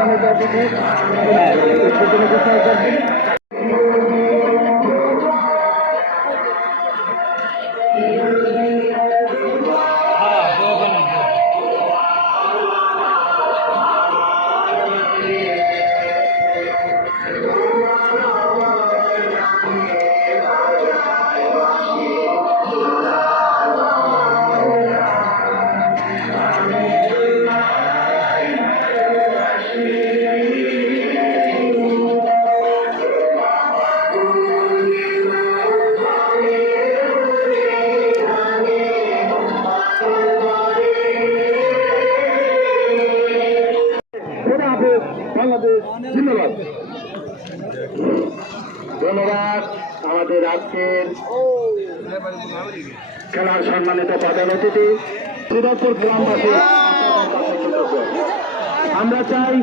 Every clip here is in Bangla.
সম্মানিত অতিথি ধন্যবাদ। ধন্যবাদ আমাদের আজকের খেলার সম্মানিত প্রধান অতিথি শ্রীরামপুর গ্রামবাসী। আমরা চাই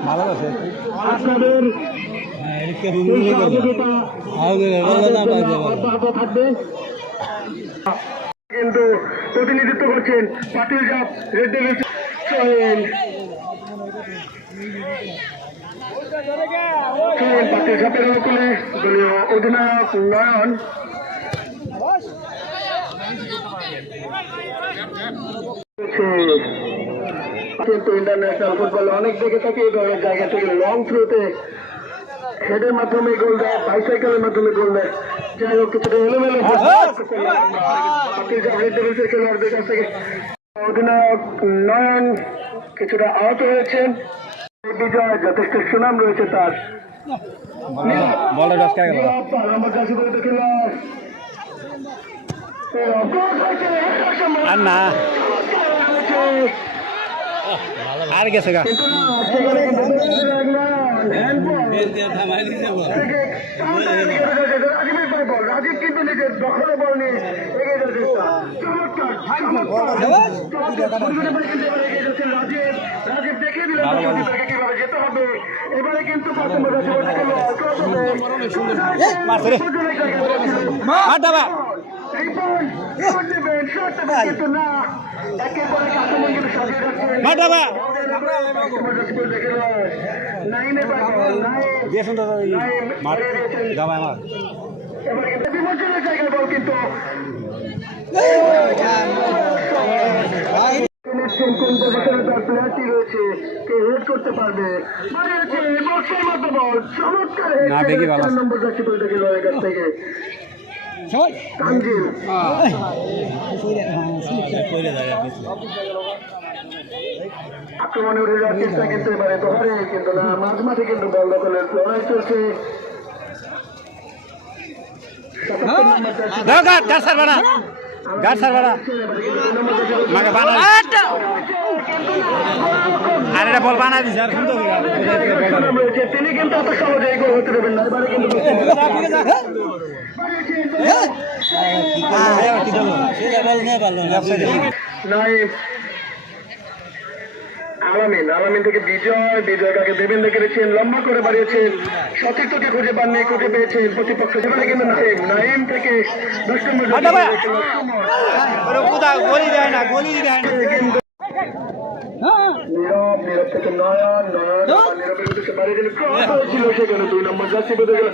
আপনাদের অব্যাহত থাকবে। কিন্তু প্রতিনিধিত্ব করছেন পাটিল জাপ রেড ডেভিলস পাটিল জাপের অনুকূলে দলীয় অধিনায়ক নয়ন কিন্তু ইন্টারন্যাশনাল ফুটবল অনেক দেখে থাকি এই ধরনের জায়গা থেকে লং থ্রোতে হেডের মাধ্যমে গোল দেয়, বাইসাইকেলের মাধ্যমে গোল দেয়। যাই হোক কিছুটা এলোমেলো খেলোয়াড়দের কাছ থেকে অধিনায়ক নয়ন কিছুটা আহত হয়েছেন। বিজয় যথেষ্ট সুনাম রয়েছে তার। আর গেছে গা রাজীব কিন্তু নিজের দখলে বল নিয়ে এগিয়ে যাচ্ছে। রাজীব দেখিয়ে দিলেন কিভাবে যেতে হবে। এবারে কিন্তু বিমর্জনের জায়গায় বল কিন্তু প্লেয়ারটি রয়েছে কে হেড করতে পারবে। চমৎকার নম্বর যাচ্ছে খেলোয়াড়ের কাছ থেকে তানজিল। আক্রমণে উঠে যাওয়ার চেষ্টা কিন্তু এবারে দোহারে কিন্তু না, মাঝ মাঠে কিন্তু বল দখলের লড়াই চলছে। তিনি কিন্তু এত সহজে গোল হতে দেবেন না। এবারে কিন্তু আলামিন থেকে বিজয় কাকে দেবেন দেখে রেখেছেন, লম্বা করে বাড়িয়েছেন, সতীর্থকে খুঁজে পাননি, খুঁজে পেয়েছেন প্রতিপক্ষ। সেখানে কিন্তু নাইম থেকে 10 নম্বর নীরব থেকে নয়ন ছিল সেখানে 2 নম্বর যাচ্ছে বেঁধে গেল।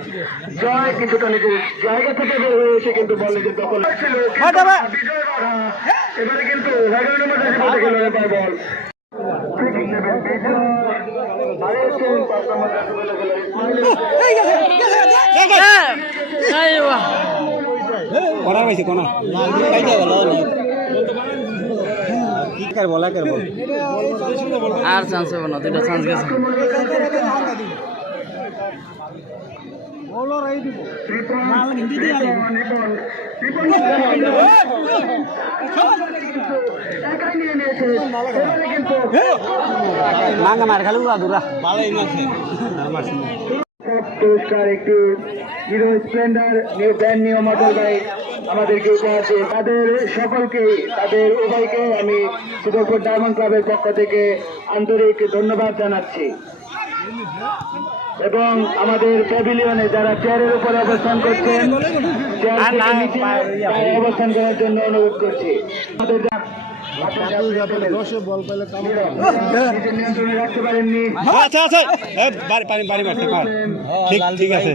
জয় কিছুটা নিজের জায়গা থেকে বের হয়ে এসে কিন্তু বল নিজের দখল ছিল। এবারে কিন্তু 11 নম্বর যাচ্ছে বেঁধে গেল এবার বল আর চান্স হবে না, 2টা চান্স গেছে। পুরস্কার একটি hero Splendor brand new model bike আমাদেরকে উপহার। তাদের সকলকে, তাদের উভয়কে আমি সুদর্শন ডায়মন্ড ক্লাবের পক্ষ থেকে আন্তরিক ধন্যবাদ জানাচ্ছি এবং আমাদের প্যাভিলিয়নে যারা চেয়ারের উপরে অবস্থান করছেন অবস্থান করার জন্য অনুরোধ করছি। বল পেলে নিয়ন্ত্রণে রাখতে পারেননি। আচ্ছা আচ্ছা বাড়ি মারতে ঠিক ঠিক আছে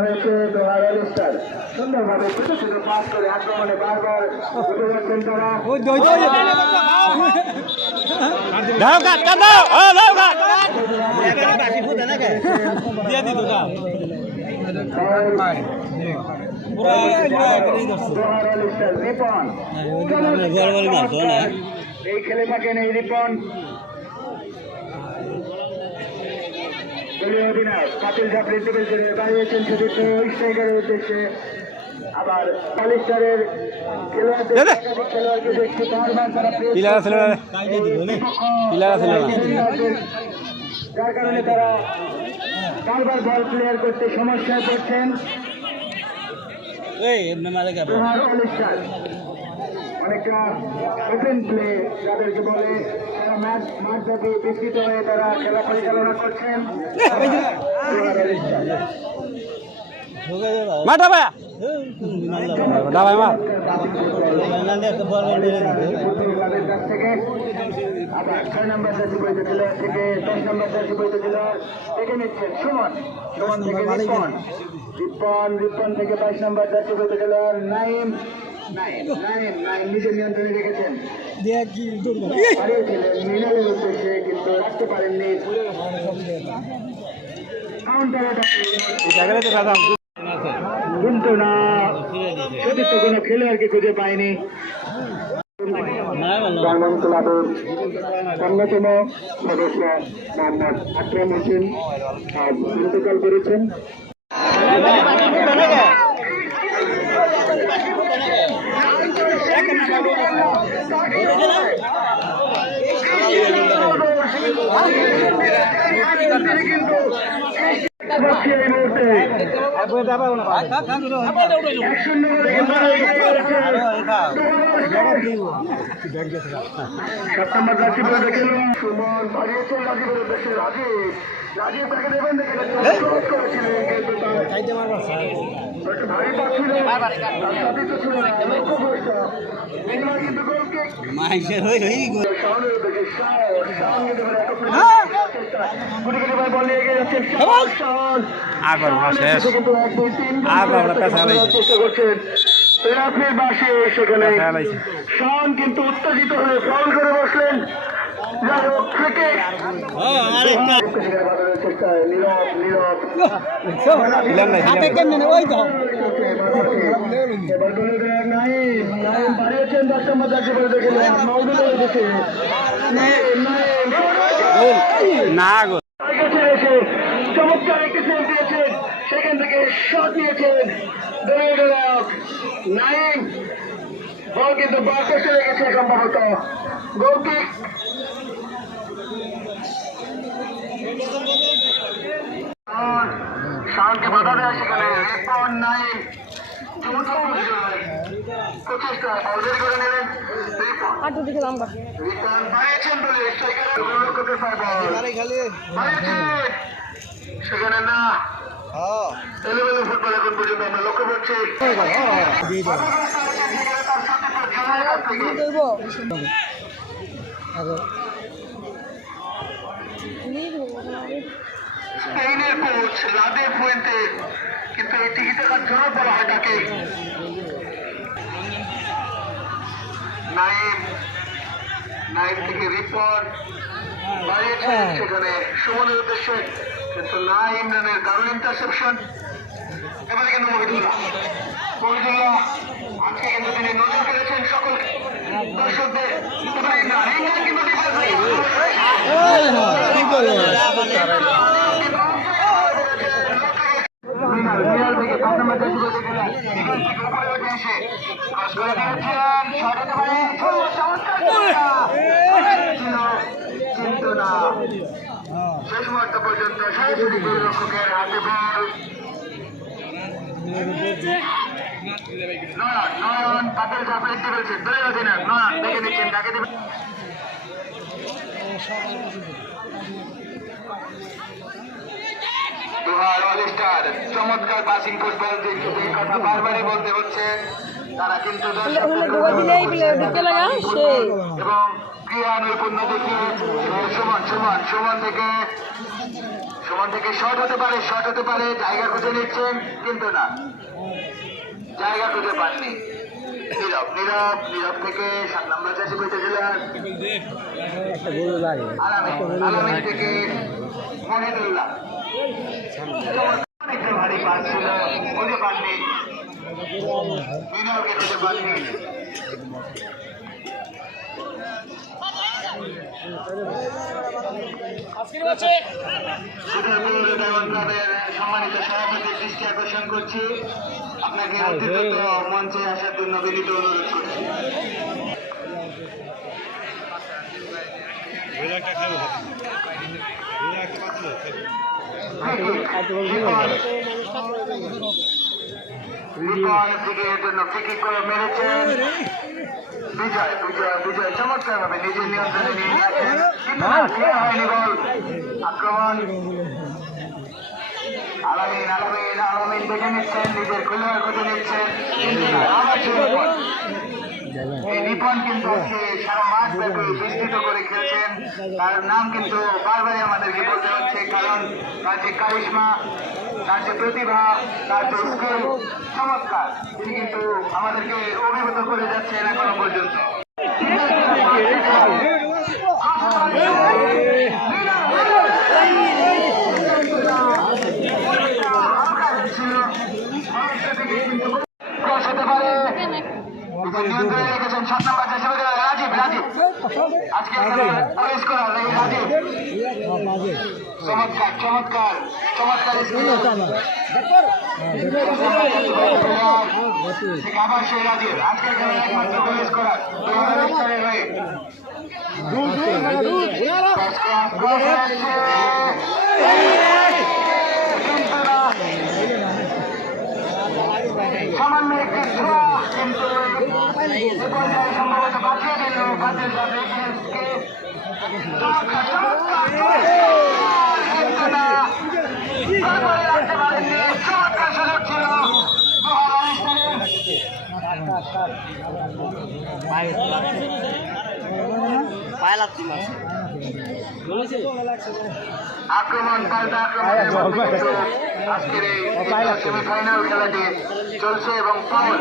হয়েছে দোহার অলিস্টার সুন্দরভাবে ছোট ছোট পাস করে আক্রমণে বারবার উঠে যাচ্ছেন তারা। দোহার অলিস্টার রিপন এই খেলে থাকেন এই রিপন। দলীয় অধিনায়ক পাতিল ঝাপড়ি টেবিল ছেড়ে দাঁড়িয়েছেন সতীর্থ স্ট্রাইকারের উদ্দেশ্যে। আবার অলিস্টারের খেলোয়াড়কে দেখতে বারবার তারা যার কারণে তারা বারবার বল ক্লিয়ার করতে সমস্যায় পড়ছেন। অলিস্টার অনেকটা ওপেন প্লে যাদেরকে বলে তারা মাঠব্যাপী বিস্তৃত হয়ে তারা খেলা পরিচালনা করছেন। আবার 6 নম্বর জার্সি পরিহিত খেলোয়াড় থেকে 10 নম্বর জার্সি পরিহিত খেলোয়াড় থেকে নিচ্ছেন সুমন থেকে রিপন থেকে 22 নম্বর জার্সি পরিহিত খেলোয়াড় নাইম নিজের নিয়ন্ত্রণে রেখেছেন। হারিয়েছিলেন মিনালের উদ্দেশ্যে কিন্তু রাখতে পারেননি। কিন্তু না সতীর্থ কোনো খেলোয়াড়কে খুঁজে পায়নি। ডায়মন্ড ক্লাবের অন্যতম সদস্য মোহাম্মদ আকরাম হোসেন ইন্তকাল করেছেন। সেপ্টেম্বর রাজীব সুমন বাড়িয়েছেন রাজীবের উদ্দেশ্যে রাজীব তাকে দেবেন দেখে করেছিলেন কিন্তু ভারী পাচ্ছিল সাথিত ছিল কিন্তু গোলকে বল নিয়ে গিয়ে যাচ্ছে চেষ্টা করছেন রাফির বাসে সেখানে শান কিন্তু উত্তেজিত হয়ে ফাউল করে বসলেন। যাই হোক চেষ্টায় বাড়িয়েছেন 10 নম্বর যাচ্ছে বলে দেখলেন মৌদুলের দিকে চমৎকার একটি সেভ দিয়েছেন, সেখান থেকে শট নিয়েছেন নাইম। বল কিন্তু বাসে চলে গেছে সম্ভবত গোলকিক। শানকে বাধা দেয় সেখানে রিপন নাইম প্রচেষ্টা অলরেডি করে নিলেন রিপন বাড়িয়েছেন বলে সেখানে না এলোমেলো ফুটবল এখন পর্যন্ত আমরা লক্ষ্য করছি। স্পেনের কোচ লাদে ফুয়েন্তে কিন্তু এই টিকিটের জন্য বলা হয় তাকে। নাইম থেকে রিপন বাড়িয়েছেন সেখানে সুমনের উদ্দেশ্যে কিন্তু নাইম রানের কারণ ইন্টারসেপশন। এবারে কিন্তু মহিদুল্লাহ আজকে কিন্তু তিনি নজর কেড়েছেন সকল দর্শকদের। শেষ মুহূর্ত পর্যন্ত সরাসরি গোলরক্ষকের হাতে বল। নয়ন তাদের ঝাঁপড়ে দিতে পেরেছেন দলের অধিনায়ক নয়ন দেখে নিচ্ছেন তাকে দেবেন। দোহার অলিস্টার চমৎকার পাসিং ফুটবল কথা বারবারই বলতে হচ্ছে। তারা কিন্তু সেই এবং ক্রিয়া নৈপুণ্য দেখে সমান থেকে শর্ট হতে পারে জায়গা খুঁজে নিচ্ছেন কিন্তু না জায়গা খুঁজে পাননি নীরব থেকে 7 নম্বর চাষি পেতেছিলেন আলামিন থেকে মহিদুল্লাহ অনেকটা ভারী পাস ছিল খুঁজে পাননি বিনয়কে খুঁজে পাননি সম্মানিত সভাপতির দৃষ্টি আকর্ষণ করছি আপনাকে অতিরিক্ত মঞ্চে আসার জন্য বিনীত অনুরোধ করছি ফ্রি করে মেরেছেন বিজয় চমৎকার ভাবে নিজের নিয়ন্ত্রণে নিয়ে গেছেন হয়নি বল আক্রমণ আলামিন দেখে নিচ্ছেন নিজের খেলোয়াড় খুঁজে নিচ্ছেন এই রিপন কিন্তু আজকে সারা মাঠ ব্যাপী বিস্তৃত করে খেলছেন তার নাম কিন্তু বারবারই আমাদেরকে বলতে হচ্ছে কারণ তার যে কারিশমা তার যে প্রতিভা তার যে স্কিল চমৎকার তিনি কিন্তু আমাদেরকে অভিভূত করে যাচ্ছেন এখনো পর্যন্ত হতে পারে নিয়ন্ত্রণে রেখেছেন 7 নম্বর রাজীব আজকে রাজীব চমৎকার আবার সেই রাজীব আজকের খেলায় একমাত্র প্রবেশ করার সামান্য একটি কিন্তু সম্ভবত বাঁচিয়ে দিল চমৎকার সুযোগ ছিল আক্রমণ পাল্টা আক্রমণ আজকের এই সেমিফাইনাল খেলাটি চলছে এবং ফাউল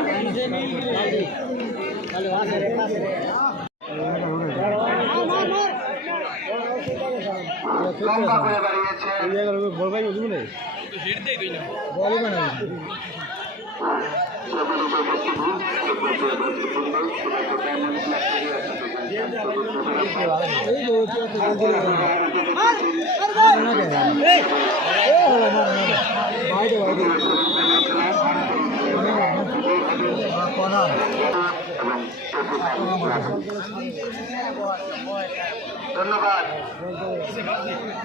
লম্বা করে বাড়িয়েছে ধন্যবাদ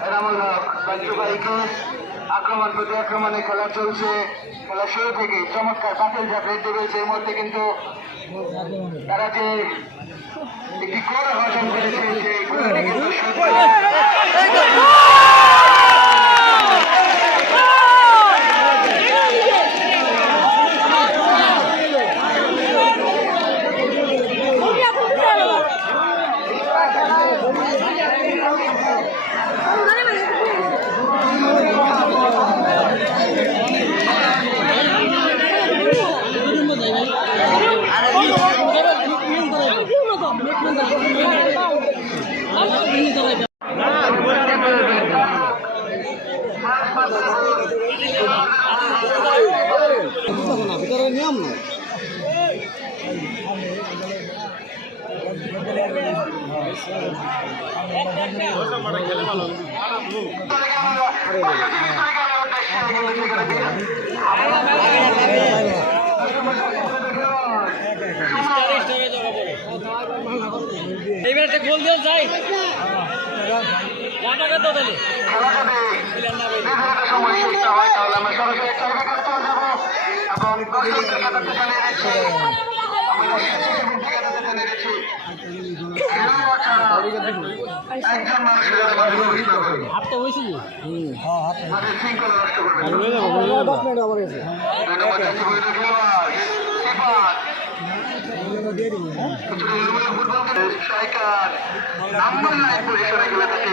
এনামুল হক বাচ্চু ভাইকে আক্রমণ প্রতি আক্রমণে খেলা চলছে খেলা শুরু থেকে চমৎকার বাতিল যা বৃদ্ধি রয়েছে এই মুহূর্তে কিন্তু তারা যে একটি গোল অর্জন করেছে সেই গোলটি কিন্তু নিয়ম না এইবার একটা গোল দিয়ে যাই সময় শেষটা হয় তাহলে আমরা সরাসরি একজন মানুষের হাতটা হয়েছিল শৃঙ্খলা নষ্ট করবে স্ট্রাইকার নাম্বার 9 পজিশনে গেলে তাকে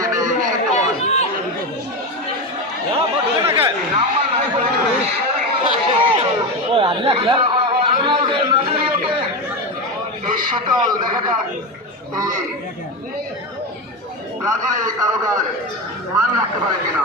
শীতল দেখা যাক ব্রাজিলের তারকার মান রাখতে পারে কিনা।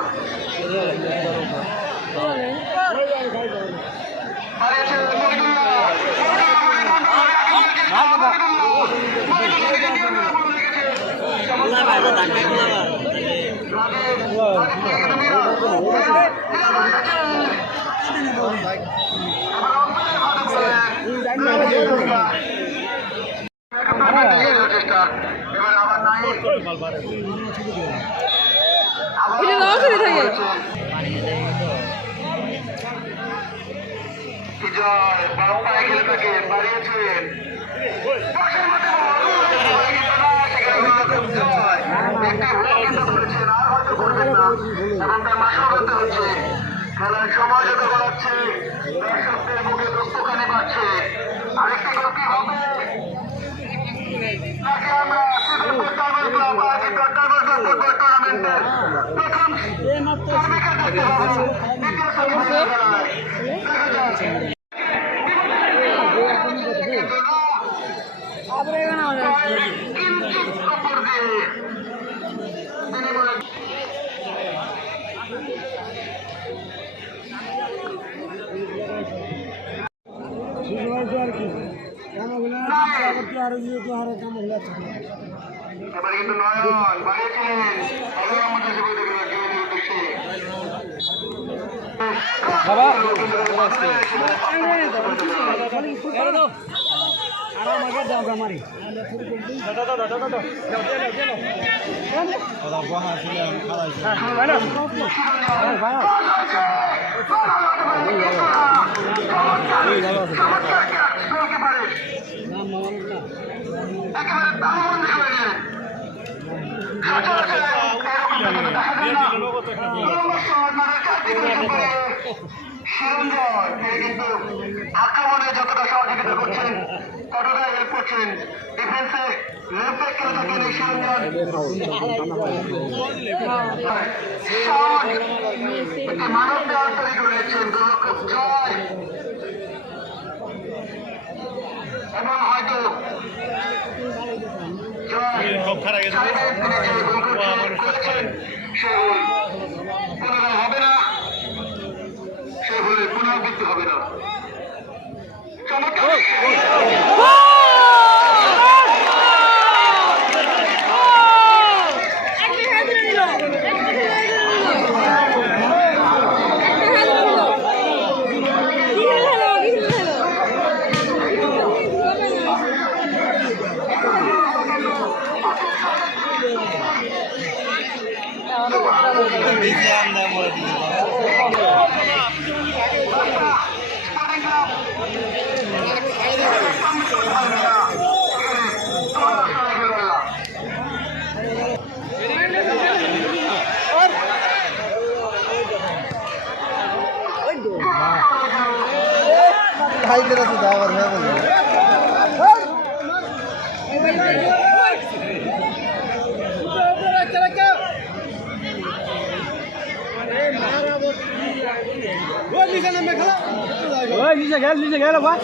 চেষ্টা এবার আবার নাই বিজয় বারো পায়ে খেলে তাকে বাড়িয়েছেন খেলার সময় যত বাড়াচ্ছে দর্শকদের মুখে দস্তখানি পাচ্ছে আরেকটি গতি হবে তাকে আমরা টুর্নামেন্টের প্রথম শ্রমিকের দেখতে পাবো দ্বিতীয় শ্রমিকের খেলায় কিঞ্চিত অপর দিয়ে এবার কিন্তু নয়ন বাড়িয়েছিলেন কিন্তু আক্রমণে যতটা সহযোগিতা করছেন ততটা হেল্প করছেন ডিফেন্সে লেফট খেলে থাকেন এই শিরঞ্জন মানব দেওয়ার তৈরি রয়েছেন দুর্লক্ষ জয় এবং হয়তো পুনরায় হবে না সে ভুলের পুনরাবৃত্তি হবে না চমৎকার খাইতে আছে যাওয়ার হয়ে বলে নিচে গেল ভাই